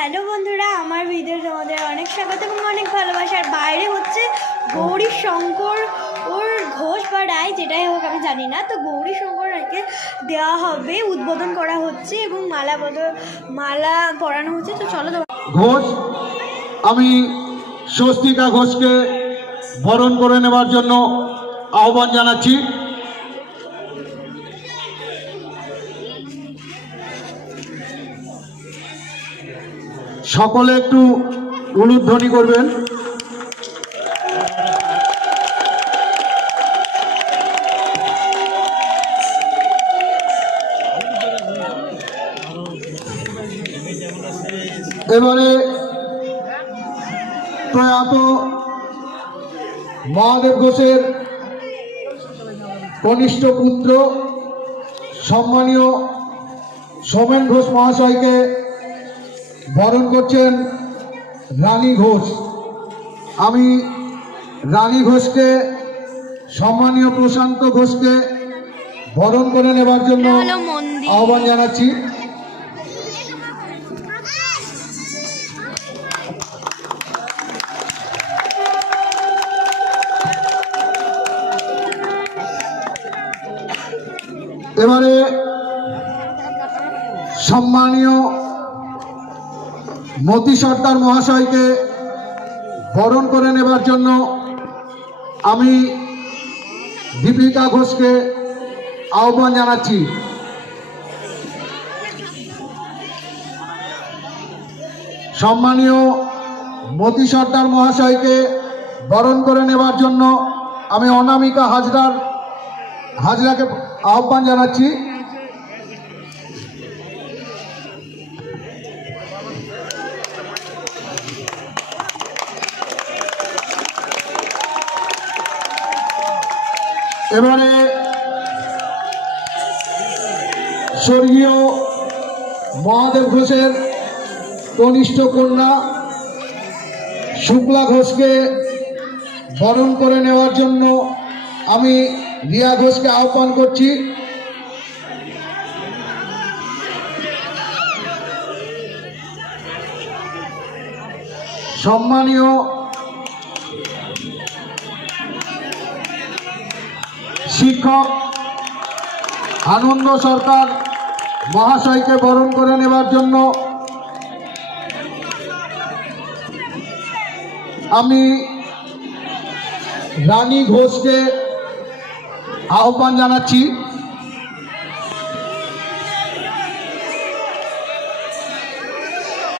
Hello বন্ধুরা, আমার video তোমাদের অনেক স্বাগত এবং অনেক ভালোবাসার। বাইরে হচ্ছে গৌরী শঙ্কর ওর ঘোষ বা রায়, যেটাই হোক আমি জানি না। তো গৌরী শঙ্কর রায়কে দেওয়া হবে, উদ্বোধন করা হচ্ছে এবং মালা পরানো হচ্ছে। তো চলো ঘোষ, আমি স্বস্তিকা ঘোষকে বরণ করে নেবার জন্য আহ্বান জানাচ্ছি। সকলে একটু উলুধ্বনি করবেন। এবারে প্রয়াত মহাদেব ঘোষের কনিষ্ঠ পুত্র সম্মানীয় সোমেন ঘোষ মহাশয়কে বরণ করছেন রানী ঘোষ। আমি রানী ঘোষকে, সম্মানীয় প্রশান্ত ঘোষকে বরণ করে নেবার জন্য আহ্বান জানাচ্ছি। এবারে সম্মানীয় মতি সর্দার মহাশয়কে বরণ করে নেবার জন্য আমি দীপিকা ঘোষকে আহ্বান জানাচ্ছি। সম্মানীয় মতি সর্দার মহাশয়কে বরণ করে নেবার জন্য আমি অনামিকা হাজরাকে আহ্বান জানাচ্ছি। এবারে স্বর্গীয় মহাদেব ঘোষের কনিষ্ঠ কন্যা শুক্লা ঘোষকে বরণ করে নেওয়ার জন্য আমি রিয়া ঘোষকে আহ্বান করছি। সম্মানীয় শিক্ষক আনন্দ সরকার মহাশয়কে বরণ করে নেবার জন্য আমি রানী ঘোষকে আহ্বান জানাচ্ছি।